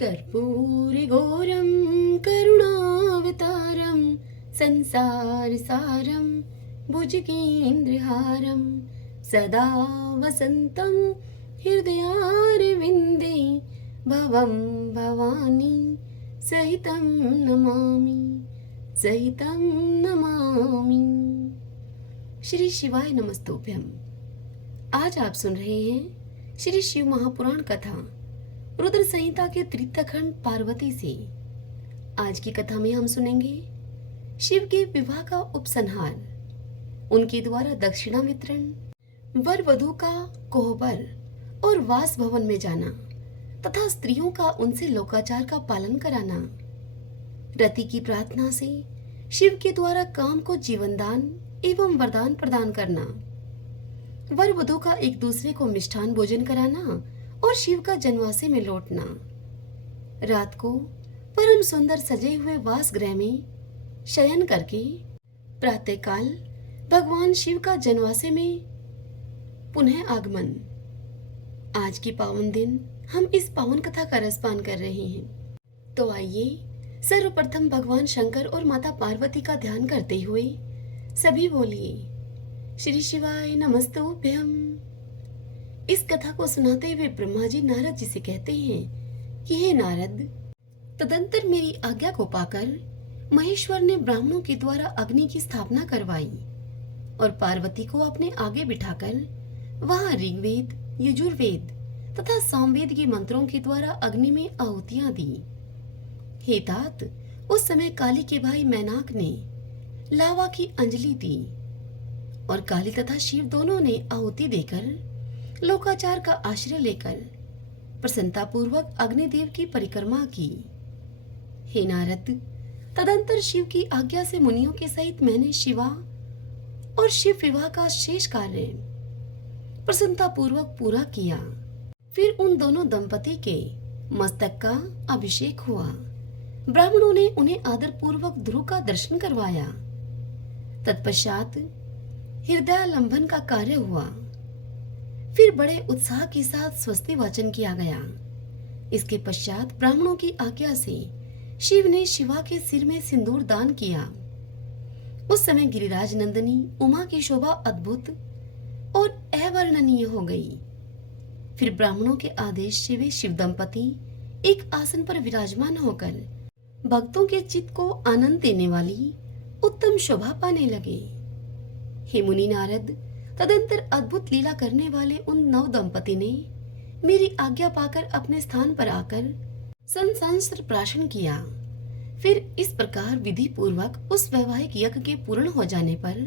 कर्पूरगौरं करुणावतारं संसारसारं भुजगेन्द्रहारं सदा वसन्तं हृदयारविन्दे भवं भवानी सहितं नमामि। श्री शिवाय नमस्तुभ्यं। आज आप सुन रहे हैं श्री शिव महापुराण कथा रुद्र संहिता के तृतीय खंड पार्वती से। आज की कथा में हम सुनेंगे शिव के विवाह का उपसंहार, उनके द्वारा दक्षिणा वितरण, वर वधू का कोहबर और वास भवन में जाना तथा स्त्रियों का उनसे लोकाचार का पालन कराना, रति की प्रार्थना से शिव के द्वारा काम को जीवन दान एवं वरदान प्रदान करना, वर वधू का एक दूसरे को मिष्ठान भोजन कराना और शिव का जनवासे में लौटना, रात को परम सुंदर सजे हुए वास गृह में शयन करके प्रातःकाल भगवान शिव का जनवासे में पुनः आगमन। आज की पावन दिन हम इस पावन कथा का रसपान कर रहे हैं। तो आइए सर्वप्रथम भगवान शंकर और माता पार्वती का ध्यान करते हुए सभी बोलिए श्री शिवाय नमस्तुभ्यं। इस कथा को सुनाते हुए ब्रह्मा जी नारद जी से कहते हैं कि हे नारद, तदंतर मेरी आज्ञा को पाकर महेश्वर ने ब्राह्मणों के द्वारा अग्नि की स्थापना करवाई और पार्वती को अपने आगे बिठाकर वहां ऋग्वेद, यजुर्वेद तथा सामवेद के मंत्रों के द्वारा अग्नि में आहुतियां दी। हे तात, उस समय काली के भाई मैनाक ने लावा की अंजलि दी और काली तथा शिव दोनों ने आहुति देकर लोकाचार का आश्रय लेकर प्रसन्नता पूर्वक अग्निदेव की परिक्रमा की। हे नारद, तदंतर शिव की आज्ञा से मुनियों के सहित मैंने शिवा और शिव विवाह का शेष कार्य प्रसन्नता पूर्वक पूरा किया। फिर उन दोनों दंपति के मस्तक का अभिषेक हुआ। ब्राह्मणों ने उन्हें आदर पूर्वक ध्रुव का दर्शन करवाया। तत्पश्चात हृदयालंबन का कार्य हुआ। फिर बड़े उत्साह के साथ स्वस्ति वाचन किया गया। इसके पश्चात ब्राह्मणों की आज्ञा से शिव ने शिवा के सिर में सिंदूर दान किया। उस समय गिरिराज नंदिनी उमा की शोभा अद्भुत और अवर्णनीय हो गई। फिर ब्राह्मणों के आदेश से वे शिव दंपति एक आसन पर विराजमान होकर भक्तों के चित्त को आनंद देने वाली उत्तम शोभा पाने लगे। हे मुनि नारद, तदंतर अद्भुत लीला करने वाले उन नव दंपति ने मेरी आज्ञा पाकर अपने स्थान पर आकर संसार प्राशन किया। फिर इस प्रकार विधि पूर्वक उस वैवाहिक यज्ञ के पूर्ण हो जाने पर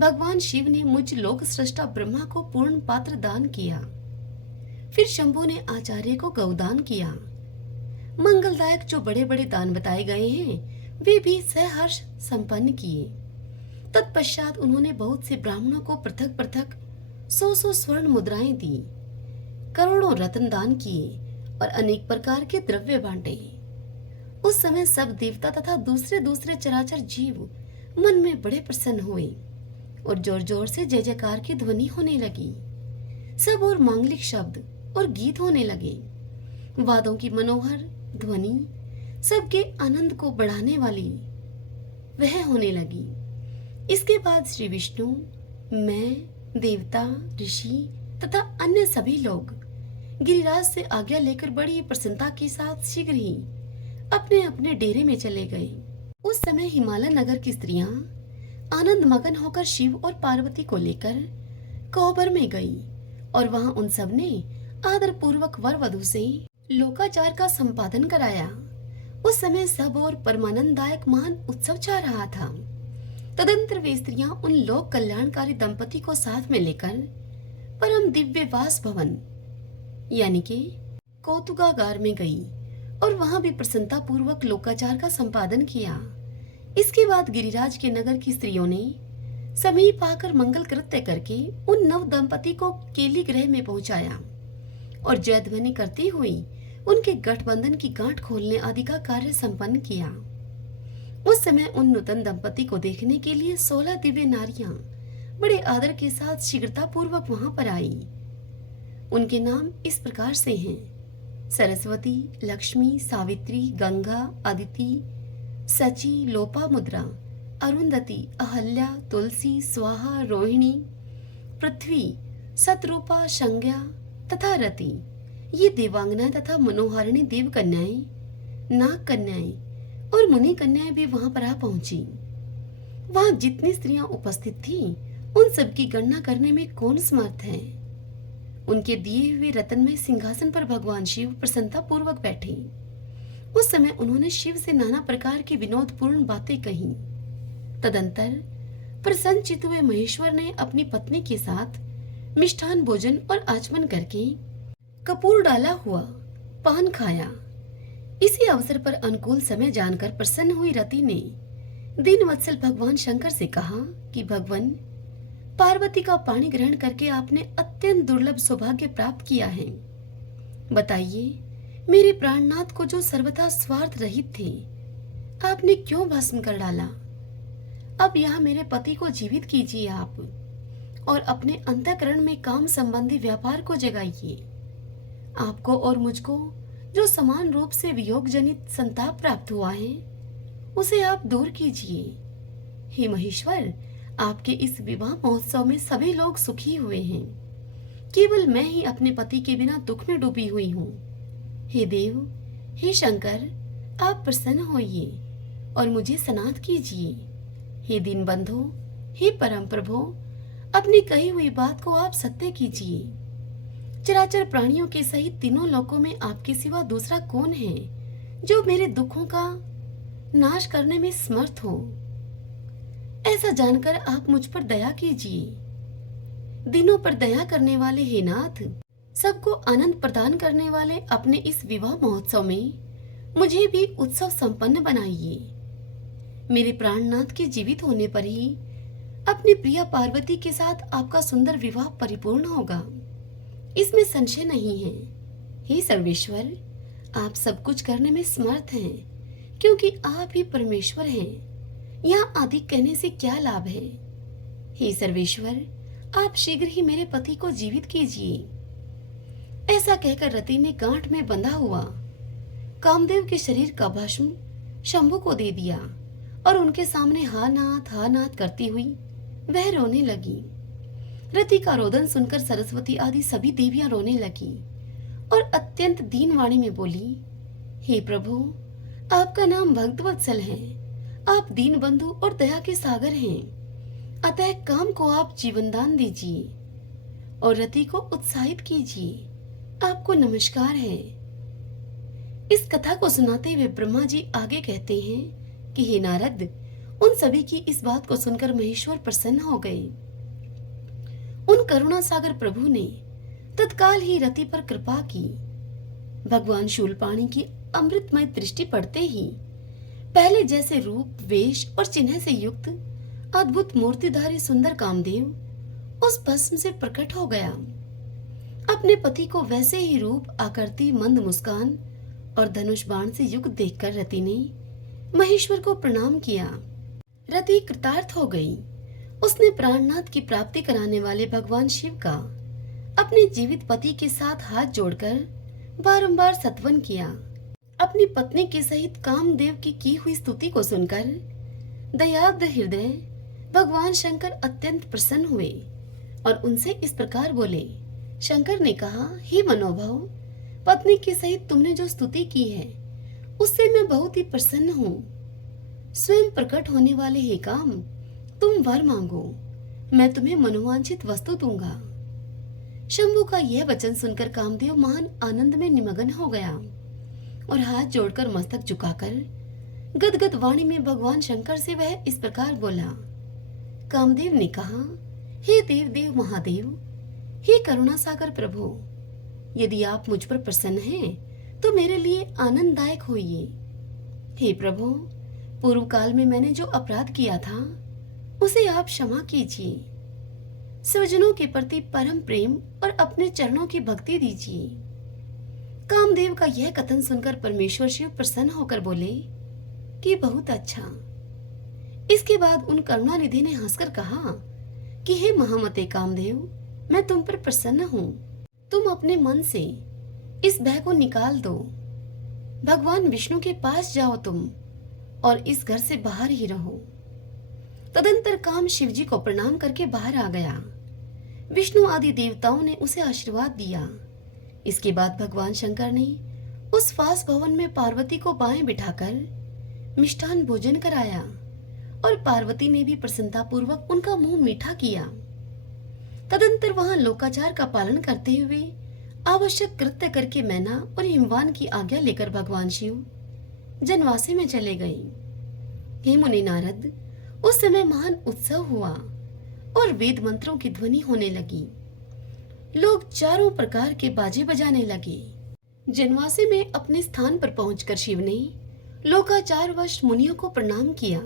भगवान शिव ने मुझ लोक सृष्टा ब्रह्मा को पूर्ण पात्र दान किया। फिर शंभु ने आचार्य को गौदान किया। मंगलदायक जो बड़े बड़े दान बताए गए हैं वे भी सहर्ष संपन्न किए। तत्पश्चात उन्होंने बहुत से ब्राह्मणों को पृथक पृथक 100 स्वर्ण मुद्राएं दी, करोड़ों रत्न दान किए और अनेक प्रकार के द्रव्य बांटे। उस समय सब देवता तथा दूसरे दूसरे चराचर जीव मन में बड़े प्रसन्न हुए और जोर जोर से जय जयकार की ध्वनि होने लगी। सब और मांगलिक शब्द और गीत होने लगे। वादों की मनोहर ध्वनि सबके आनंद को बढ़ाने वाली वह होने लगी। इसके बाद श्री विष्णु, मैं, देवता, ऋषि तथा अन्य सभी लोग गिरिराज से आज्ञा लेकर बड़ी प्रसन्नता के साथ शीघ्र ही अपने अपने डेरे में चले गए। उस समय हिमालय नगर की स्त्रियां आनंद मगन होकर शिव और पार्वती को लेकर कोहबर में गई और वहां उन सब ने आदर पूर्वक वर वधू से लोकाचार का संपादन कराया। उस समय सब और परमानंददायक महान उत्सव चल रहा था। तदंतर वे स्त्रियां उन लोक कल्याणकारी दंपति को साथ में लेकर परम दिव्य वास भवन यानी कि कौतुकागार में गई और वहां भी प्रसन्नता पूर्वक लोकाचार का संपादन किया। इसके बाद गिरिराज के नगर की स्त्रियों ने समीप आकर मंगल कृत्य करके उन नव दंपति को केली गृह में पहुंचाया और जयध्वनि करती हुई उनके गठबंधन की गांठ खोलने आदि का कार्य संपन्न किया। उस समय उन नूतन दंपति को देखने के लिए 16 दिव्य नारियां बड़े आदर के साथ शीघ्रता पूर्वक वहां पर आई। उनके नाम इस प्रकार से हैं: सरस्वती, लक्ष्मी, सावित्री, गंगा, अदिति, सची, लोपामुद्रा, अरुंधति, अहल्या, तुलसी, स्वाहा, रोहिणी, पृथ्वी, सतरूपा, संज्ञा तथा रति, ये देवांगनाएं तथा मनोहारिणी देव कन्याएं, नाग कन्याएं और मुनि कन्याएं भी वहां पर आ पहुंची। वहां जितनी स्त्रियां उपस्थित थीं, उन सब की गणना करने में कौन समर्थ है। उनके दिए हुए रत्नमय सिंहासन पर भगवान शिव प्रसन्नता पूर्वक बैठे। उस समय उन्होंने शिव से नाना प्रकार की विनोदपूर्ण बातें कही। तदंतर प्रसन्नचित्त हुए महेश्वर ने अपनी पत्नी के साथ मिष्ठान भोजन और आचमन करके कपूर डाला हुआ पान खाया। इसी अवसर पर अनुकूल समय जानकर प्रसन्न हुई रति ने दीनवत्सल भगवान शंकर से कहा कि भगवान, पार्वती का पानी ग्रहण करके आपने अत्यंत दुर्लभ सौभाग्य प्राप्त किया है। बताइए, मेरे प्राणनाथ को जो सर्वथा स्वार्थ रहित थे, आपने क्यों भस्म कर डाला। अब यहाँ मेरे पति को जीवित कीजिए आप, और अपने अंतःकरण में काम संबंधी व्यापार को जगाइए। आपको और मुझको जो समान रूप से वियोग जनित संताप प्राप्त हुआ है, उसे आप दूर कीजिए। हे महेश्वर, आपके इस विवाह महोत्सव में सभी लोग सुखी हुए हैं, केवल मैं ही अपने पति के बिना दुख में डूबी हुई हूँ। हे देव, हे शंकर, आप प्रसन्न होइए और मुझे सनाथ कीजिए। हे दीनबंधो, हे परम प्रभो, अपनी कही हुई बात को आप सत्य कीजिए। चराचर प्राणियों के सहित तीनों लोकों में आपके सिवा दूसरा कौन है जो मेरे दुखों का नाश करने में समर्थ हो। ऐसा जानकर आप मुझ पर दया कीजिए। दिनों पर दया करने वाले हे नाथ, सबको आनंद प्रदान करने वाले अपने इस विवाह महोत्सव में मुझे भी उत्सव संपन्न बनाइए। मेरे प्राणनाथ के जीवित होने पर ही अपनी प्रिया पार्वती के साथ आपका सुंदर विवाह परिपूर्ण होगा, इसमें संशय नहीं है। हे सर्वेश्वर, आप सब कुछ करने में समर्थ हैं, क्योंकि आप ही परमेश्वर हैं। यहाँ अधिक कहने से क्या लाभ है। हे सर्वेश्वर, आप शीघ्र ही मेरे पति को जीवित कीजिए। ऐसा कहकर रति ने गांठ में बंधा हुआ कामदेव के शरीर का भस्म शंभु को दे दिया और उनके सामने हा नाथ करती हुई वह रोने लगी। रति का रोदन सुनकर सरस्वती आदि सभी देवियां रोने लगी और अत्यंत दीन वाणी में बोली, हे प्रभु, आपका नाम भक्तवत्सल है। आप दीन बंधु और दया के सागर हैं। अतः काम को आप जीवन दान दीजिए और रति को उत्साहित कीजिए। आपको नमस्कार है। इस कथा को सुनाते हुए ब्रह्मा जी आगे कहते हैं कि हे नारद, उन सभी की इस बात को सुनकर महेश्वर प्रसन्न हो गए। उन करुणा सागर प्रभु ने तत्काल ही रति पर कृपा की। भगवान शूलपाणी की अमृतमय दृष्टि पड़ते ही पहले जैसे रूप, वेश और चिन्ह से युक्त अद्भुत मूर्तिधारी सुंदर कामदेव उस भस्म से प्रकट हो गया। अपने पति को वैसे ही रूप, आकृति, मंद मुस्कान और धनुष बाण से युक्त देखकर रति ने महेश्वर को प्रणाम किया। रति कृतार्थ हो गई। उसने प्राणनाथ की प्राप्ति कराने वाले भगवान शिव का अपने जीवित पति के साथ हाथ जोड़कर बारंबार सत्वन किया। अपनी पत्नी के सहित कामदेव की हुई स्तुति को सुनकर दयाद्र हृदय भगवान शंकर अत्यंत प्रसन्न हुए और उनसे इस प्रकार बोले। शंकर ने कहा, हे मनोभव, पत्नी के सहित तुमने जो स्तुति की है उससे मैं बहुत ही प्रसन्न हूँ। स्वयं प्रकट होने वाले हे काम, तुम वर मांगो, मैं तुम्हें मनोवांछित वस्तु दूंगा। शंभु का यह वचन सुनकर कामदेव महान आनंद में निमग्न हो गया और हाथ जोड़कर मस्तक झुकाकर गदगद वाणी में भगवान शंकर से वह इस प्रकार बोला। कामदेव ने कहा, हे देव देव महादेव, हे करुणा सागर प्रभु, यदि आप मुझ पर प्रसन्न हैं तो मेरे लिए आनंददायक होइए। हे प्रभु, पूर्व काल में मैंने जो अपराध किया था उसे आप क्षमा कीजिए। स्वजनों के प्रति परम प्रेम और अपने चरणों की भक्ति दीजिए। कामदेव का यह कथन सुनकर परमेश्वर शिव प्रसन्न होकर बोले कि बहुत अच्छा। इसके बाद उन करुणानिधि ने हंसकर कहा कि हे महामते कामदेव, मैं तुम पर प्रसन्न हूँ। तुम अपने मन से इस भय को निकाल दो। भगवान विष्णु के पास जाओ तुम और इस घर से बाहर ही रहो। तदंतर काम शिवजी को प्रणाम करके बाहर आ गया। विष्णु आदि देवताओं ने उसे आशीर्वाद दिया। इसके बाद भगवान शंकर ने उस वास भवन में पार्वती को बाएं बिठाकर मिष्ठान भोजन कराया और पार्वती ने भी प्रसन्नता पूर्वक उनका मुंह मीठा किया। तदंतर वहां लोकाचार का पालन करते हुए आवश्यक कृत्य करके मैना और हिमवान की आज्ञा लेकर भगवान शिव जनवासे में चले गए। हे मुनि नारद, उस समय महान उत्सव हुआ और वेद मंत्रों की ध्वनि होने लगी। लोग चारों प्रकार के बाजे बजाने लगे। जनवासे में अपने स्थान पर पहुंचकर शिव ने लोकाचारवश मुनियों को प्रणाम किया।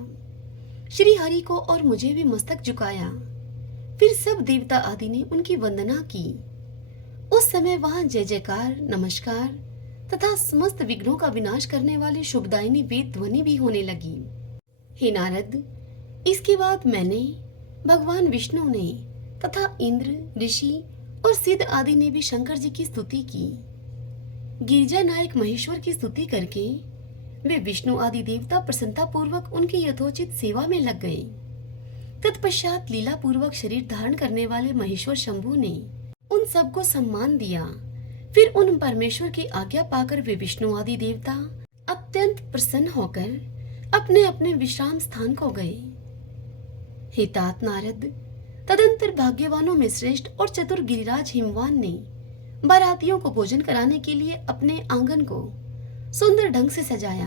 श्री हरि को और मुझे भी मस्तक झुकाया। फिर सब देवता आदि ने उनकी वंदना की। उस समय वहां जय जयकार, नमस्कार तथा समस्त विघ्नों का विनाश करने वाली शुभदायिनी वेद ध्वनि भी होने लगी। हे नारद, इसके बाद मैंने, भगवान विष्णु ने तथा इंद्र, ऋषि और सिद्ध आदि ने भी शंकर जी की स्तुति की। गिरिजा नायक महेश्वर की स्तुति करके वे विष्णु आदि देवता प्रसन्नता पूर्वक उनकी यथोचित सेवा में लग गए। तत्पश्चात लीला पूर्वक शरीर धारण करने वाले महेश्वर शंभु ने उन सबको सम्मान दिया। फिर उन परमेश्वर की आज्ञा पाकर वे विष्णु आदि देवता अत्यंत प्रसन्न होकर अपने अपने विश्राम स्थान को गए। हे तात नारद, तदंतर भाग्यवानों में श्रेष्ठ और चतुर गिरिराज हिमवान ने बारातियों को भोजन कराने के लिए अपने आंगन को सुंदर ढंग से सजाया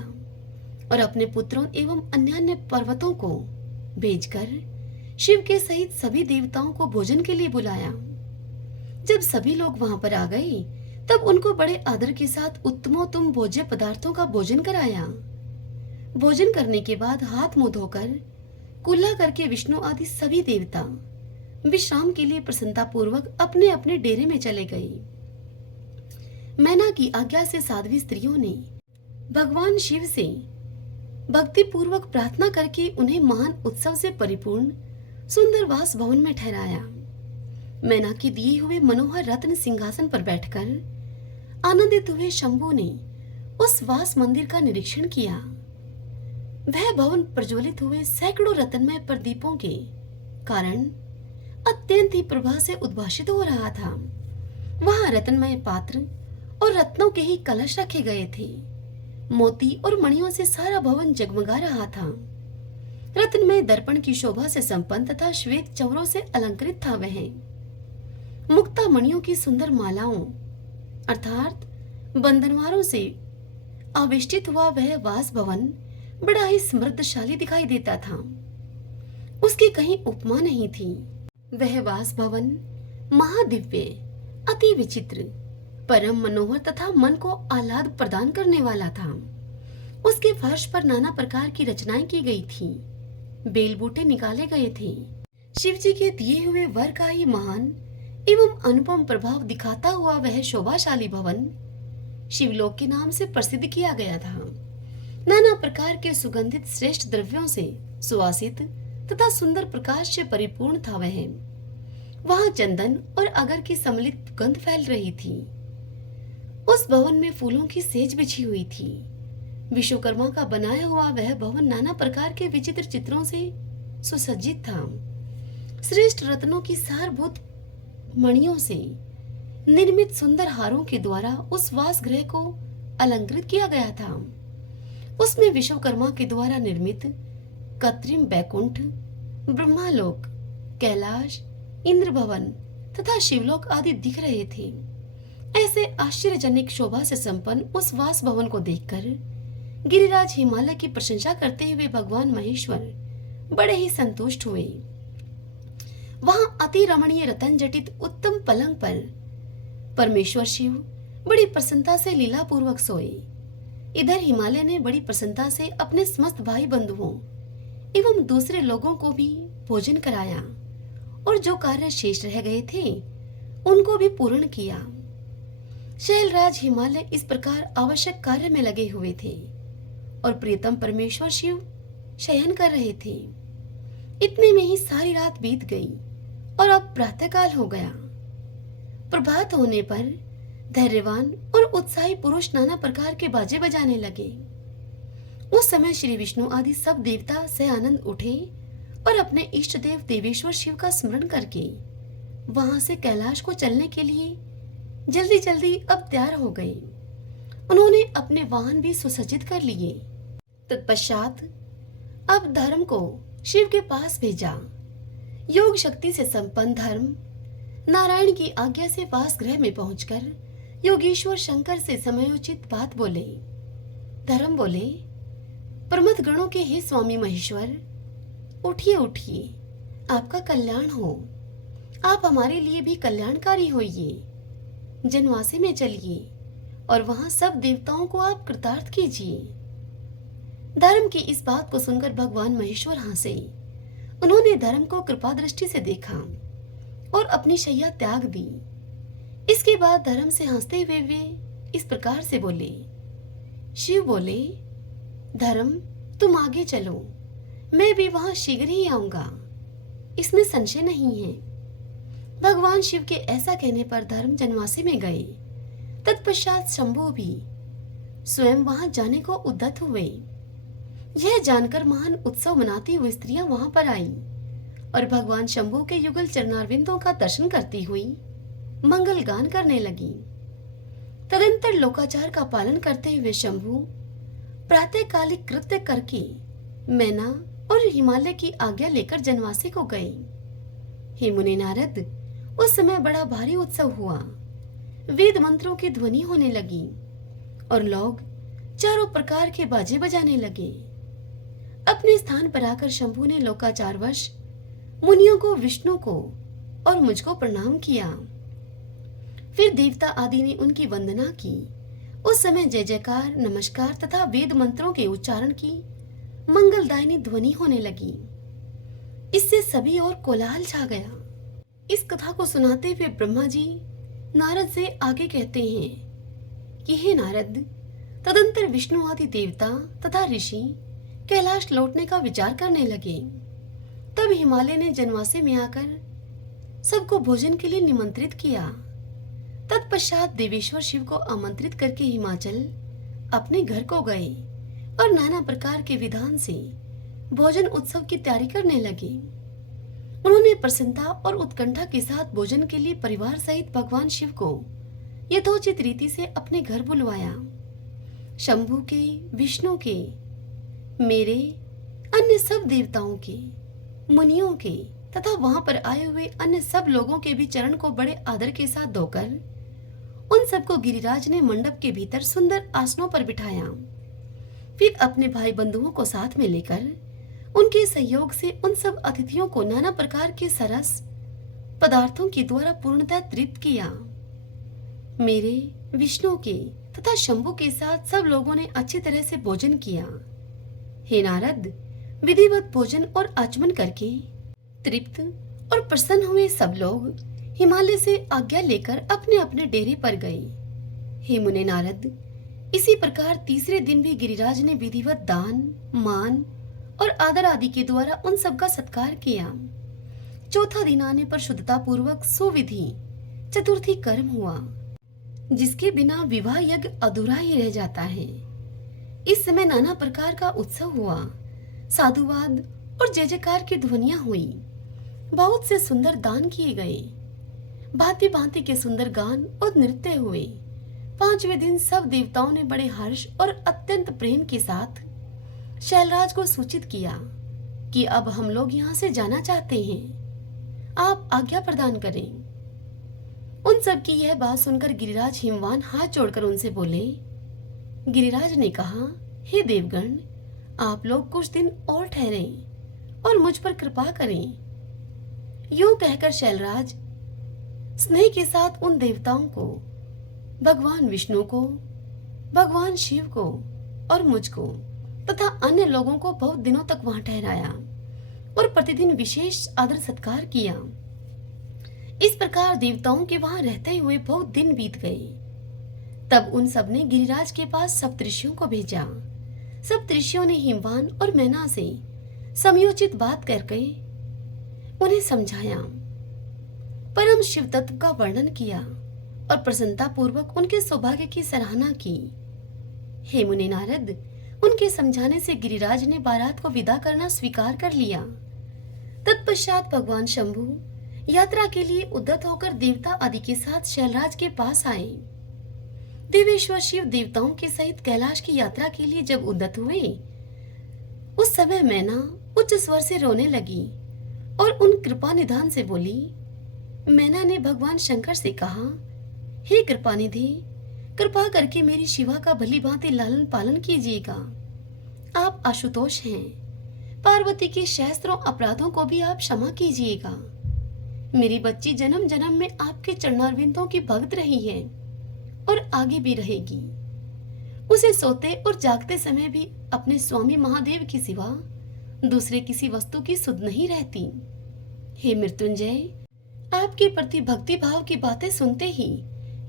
और अपने पुत्रों एवं अन्य पर्वतों को भेजकर शिव के सहित सभी देवताओं को भोजन के लिए बुलाया। जब सभी लोग वहां पर आ गए तब उनको बड़े आदर के साथ उत्तमोत्तम भोज्य पदार्थों का भोजन कराया। भोजन करने के बाद हाथ मुंह धोकर कुल्ला करके विष्णु आदि सभी देवता विश्राम के लिए प्रसन्नता पूर्वक अपने अपने डेरे में चले गए। मैना की आज्ञा से साध्वी स्त्रियों ने भगवान शिव से भक्ति पूर्वक प्रार्थना करके उन्हें महान उत्सव से परिपूर्ण सुंदर वास भवन में ठहराया। मैना के दिए हुए मनोहर रत्न सिंहासन पर बैठकर आनंदित हुए शंभु ने उस वास मंदिर का निरीक्षण किया। वह भवन प्रज्वलित हुए सैकड़ों रत्नमय प्रदीपों के कारण अत्यंत ही प्रभा से उद्भासित हो रहा था। वहां रत्नमय पात्र और रत्नों के ही कलश रखे गए थे। मोती और मणियों से सारा भवन जगमगा रहा था। रत्नमय दर्पण की शोभा से संपन्न तथा श्वेत चवरों से अलंकृत था। वह मुक्ता मणियों की सुंदर मालाओं अर्थात बंधनवारों से आविष्टित हुआ वह वास भवन बड़ा ही समृद्धशाली दिखाई देता था। उसकी कहीं उपमा नहीं थी। वह वास भवन महादिव्य, अति विचित्र, परम मनोहर तथा मन को आह्लाद प्रदान करने वाला था। उसके फर्श पर नाना प्रकार की रचनाएं की गई थी। बेल बूटे निकाले गए थे। शिव जी के दिए हुए वर का ही महान एवं अनुपम प्रभाव दिखाता हुआ वह शोभाशाली भवन शिवलोक के नाम से प्रसिद्ध किया गया था। नाना प्रकार के सुगंधित श्रेष्ठ द्रव्यों से सुवासित तथा सुंदर प्रकाश से परिपूर्ण था। वहां चंदन और अगर की सम्मिलित गंध फैल रही थी। उस भवन में फूलों की सेज बिछी हुई थी। विश्वकर्मा का बनाया हुआ वह भवन नाना प्रकार के विचित्र चित्रों से सुसज्जित था। श्रेष्ठ रत्नों की सारभूत मणियों से निर्मित सुंदर हारों के द्वारा उस वास गृह को अलंकृत किया गया था। उसमें विश्वकर्मा के द्वारा निर्मित कृत्रिम बैकुंठ, ब्रह्मालोक, कैलाश, इंद्र भवन तथा शिवलोक आदि दिख रहे थे। ऐसे आश्चर्यजनक शोभा से संपन्न उस वास भवन को देखकर गिरिराज हिमालय की प्रशंसा करते हुए भगवान महेश्वर बड़े ही संतुष्ट हुए। वहां अति रमणीय रतन जटित उत्तम पलंग पर परमेश्वर शिव बड़ी प्रसन्नता से लीला पूर्वक सोए। इधर हिमालय ने बड़ी प्रसन्नता से अपने समस्त भाई बंधुओं एवं दूसरे लोगों को भी भोजन कराया और जो कार्य शेष रह गए थे उनको भी पूर्ण किया। शैलराज हिमालय इस प्रकार आवश्यक कार्य में लगे हुए थे और प्रियतम परमेश्वर शिव शयन कर रहे थे। इतने में ही सारी रात बीत गई और अब प्रातःकाल हो गया। प्रभात होने पर धैर्यवान और उत्साही पुरुष नाना प्रकार के बाजे बजाने लगे। उस समय श्री विष्णु आदि सब देवता से आनंद उठे और अपने इष्ट देव देवेश्वर शिव का स्मरण करके वहां से कैलाश को चलने के लिए जल्दी जल्दी अब तैयार हो गए। उन्होंने अपने वाहन भी सुसज्जित कर लिए। तत्पश्चात अब धर्म को शिव के पास भेजा। योग शक्ति से संपन्न धर्म नारायण की आज्ञा से वास गृह में पहुंचकर योगेश्वर शंकर से समयोचित बात बोले। धर्म बोले, प्रमथ गणों के हे स्वामी महेश्वर, उठिए उठिए, आपका कल्याण हो। आप हमारे लिए भी कल्याणकारी होइए। जनवासी में चलिए और वहां सब देवताओं को आप कृतार्थ कीजिए। धर्म की इस बात को सुनकर भगवान महेश्वर हंसे। उन्होंने धर्म को कृपा दृष्टि से देखा और अपनी शैया त्याग दी। इसके बाद धर्म से हंसते हुए वे इस प्रकार से बोले। शिव बोले, धर्म तुम आगे चलो, मैं भी वहां शीघ्र ही आऊंगा, इसमें संशय नहीं है। भगवान शिव के ऐसा कहने पर धर्म जनवासी में गए। तत्पश्चात शंभु भी स्वयं वहां जाने को उद्यत हुए। यह जानकर महान उत्सव मनाती हुई स्त्रियां वहां पर आईं और भगवान शंभु के युगल चरणारविंदों का दर्शन करती हुई मंगल गान करने लगी। तदंतर लोकाचार का पालन करते हुए शंभु प्रातःकालिक कृत्य करके मैना और हिमालय की आज्ञा लेकर जनवासी को गए। हे मुनि नारद, उस समय बड़ा भारी उत्सव हुआ। वेद मंत्रों की ध्वनि होने लगी और लोग चारों प्रकार के बाजे बजाने लगे। अपने स्थान पर आकर शंभु ने लोकाचारवश मुनियों को, विष्णु को और मुझको प्रणाम किया। फिर देवता आदि ने उनकी वंदना की। उस समय जय जयकार, नमस्कार तथा वेद मंत्रों के उच्चारण की मंगलदायिनी ध्वनि होने लगी। इससे सभी और कोलाहल छा गया। इस कथा को सुनाते हुए ब्रह्मा जी नारद से आगे कहते हैं कि हे नारद, तदंतर विष्णु आदि देवता तथा ऋषि कैलाश लौटने का विचार करने लगे। तब हिमालय ने जनवासी में आकर सबको भोजन के लिए निमंत्रित किया। तत्पश्चात देवेश्वर शिव को आमंत्रित करके हिमाचल अपने घर को गए और नाना प्रकार के विधान से भोजन उत्सव की तैयारी करने लगे। उन्होंने प्रसन्नता और उत्कंठा के साथ भोजन के लिए परिवार सहित भगवान शिव को यथोचित रीति से अपने घर बुलवाया। शंभु के, विष्णु के, मेरे, अन्य सब देवताओं के, मुनियों के तथा वहां पर आए हुए अन्य सब लोगों के भी चरण को बड़े आदर के साथ धोकर उन सबको गिरिराज ने मंडप के भीतर सुंदर आसनों पर बिठाया। फिर अपने भाई बंधुओं को साथ में लेकर उनके सहयोग से उन सब अतिथियों को नाना प्रकार के सरस पदार्थों के द्वारा पूर्णतः तृप्त किया। मेरे, विष्णु के तथा शंभु के साथ सब लोगों ने अच्छी तरह से भोजन किया। हे नारद, विधिवत भोजन और आचमन करके तृप्त और प्रसन्न हुए सब लोग हिमालय से आज्ञा लेकर अपने अपने डेरे पर गए। हे मुने नारद, इसी प्रकार तीसरे दिन भी गिरिराज ने विधिवत दान, मान और आदर आदि के द्वारा उन सब का सत्कार किया। चौथा दिन आने पर शुद्धता पूर्वक सुविधि चतुर्थी कर्म हुआ, जिसके बिना विवाह यज्ञ अधूरा ही रह जाता है। इस समय नाना प्रकार का उत्सव हुआ। साधुवाद और जय जयकार की ध्वनियां हुई। बहुत से सुंदर दान किए गए। भांति भांति के सुंदर गान और नृत्य हुए। पांचवें दिन सब देवताओं ने बड़े हर्ष और अत्यंत प्रेम के साथ शैलराज को सूचित किया कि अब हम लोग यहाँ से जाना चाहते हैं, आप आज्ञा प्रदान करें। उन सब की यह बात सुनकर गिरिराज हिमवान हाथ जोड़कर उनसे बोले। गिरिराज ने कहा, हे देवगण, आप लोग कुछ दिन और ठहरें और मुझ पर कृपा करें। यूं कहकर शैलराज स्नेह के साथ उन देवताओं को, भगवान विष्णु को, भगवान शिव को और मुझको तथा अन्य लोगों को बहुत दिनों तक वहां ठहराया और प्रतिदिन विशेष आदर सत्कार किया। इस प्रकार देवताओं के वहां रहते हुए बहुत दिन बीत गए। तब उन सब ने गिरिराज के पास सप्तऋषियों को भेजा। सप्तऋषियों ने हिमवान और मैना से समयोचित बात करके उन्हें समझाया, परम शिव तत्व का वर्णन किया और प्रसन्नता पूर्वक उनके सौभाग्य की सराहना की। हे मुनि नारद, उनके समझाने से गिरिराज ने बारात को विदा करना स्वीकार कर लिया। तत्पश्चात भगवान शंभु यात्रा के लिए उद्यत होकर देवता आदि के साथ शैलराज के पास आए। देवेश्वर शिव देवताओं के सहित कैलाश की यात्रा के लिए जब उद्यत हुए, उस समय मैना उच्च स्वर से रोने लगी और उन कृपा निधान से बोली। मैना ने भगवान शंकर से कहा, हे कृपानिधि, कृपा करके मेरी शिवा का भली भांति लालन पालन कीजिएगा। आप आशुतोष हैं, पार्वती के शास्त्रों अपराधों को भी आप क्षमा कीजिएगा। मेरी बच्ची जन्म जन्म में आपके चरणारविंदों की भक्त रही है और आगे भी रहेगी। उसे सोते और जागते समय भी अपने स्वामी महादेव के सिवा दूसरे किसी वस्तु की सुध नहीं रहती। हे मृत्युंजय, आपके प्रति भक्ति भाव की बातें सुनते ही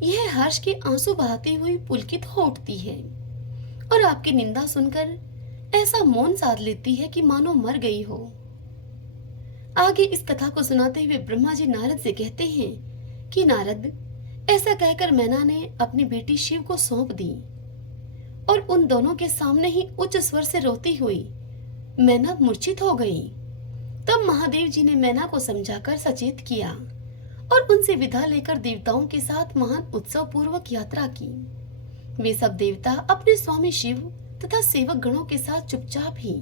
यह हर्ष के आंसू बहाती हुई पुलकित हो उठती है और आपकी निंदा सुनकर ऐसा मौन साध लेती है कि मानो मर गई हो। आगे इस कथा को सुनाते हुए ब्रह्मा जी नारद से कहते हैं कि नारद, ऐसा कहकर मैना ने अपनी बेटी शिव को सौंप दी और उन दोनों के सामने ही उच्च स्वर से रोती हुई मैना मूर्छित हो गई। तब महादेव जी ने मैना को समझाकर सचेत किया और उनसे विदा लेकर देवताओं के साथ महान उत्सव पूर्वक यात्रा की। वे सब देवता अपने स्वामी शिव तथा सेवक गणों के साथ चुपचाप ही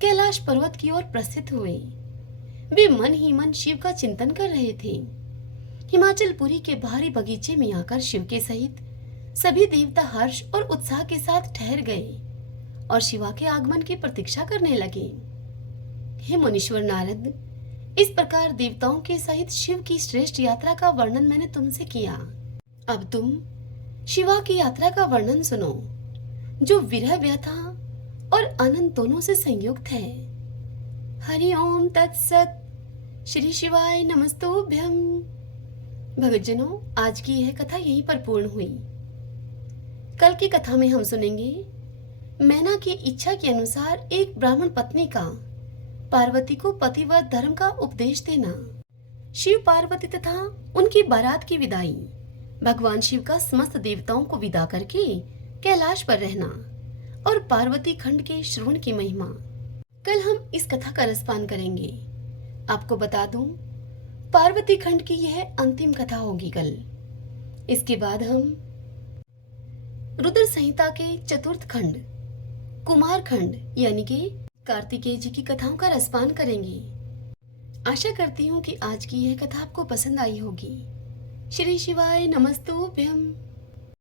कैलाश पर्वत की ओर प्रस्थित हुए। वे मन ही मन शिव का चिंतन कर रहे थे। हिमाचलपुरी के बाहरी बगीचे में आकर शिव के सहित सभी देवता हर्ष और उत्साह के साथ ठहर गए और शिवा के आगमन की प्रतीक्षा करने लगे। हे मुनीश्वर नारद, इस प्रकार देवताओं के सहित शिव की श्रेष्ठ यात्रा का वर्णन मैंने तुमसे किया। अब तुम शिवा की यात्रा का वर्णन सुनो, जो विरह व्यथा और आनंद दोनों से संयुक्त है। हरि ओम तत्सत। श्री शिवाय नमस्तुभ्यं। भक्तजनों, आज की यह कथा यहीं पर पूर्ण हुई। कल की कथा में हम सुनेंगे मैना की इच्छा के अनुसार एक ब्राह्मण पत्नी का पार्वती को पतिव्रत धर्म का उपदेश देना, शिव पार्वती तथा उनकी बारात की विदाई, भगवान शिव का समस्त देवताओं को विदा करके कैलाश पर रहना और पार्वती खंड के श्रवण की महिमा। कल हम इस कथा का रसपान करेंगे। आपको बता दूं, पार्वती खंड की यह अंतिम कथा होगी कल। इसके बाद हम रुद्र संहिता के चतुर्थ खंड कुमार खंड यानी कि कार्तिकेय जी की कथाओं का रसपान करेंगे। आशा करती हूँ कि आज की यह कथा आपको पसंद आई होगी। श्री शिवाय नमस्तुभ्यं।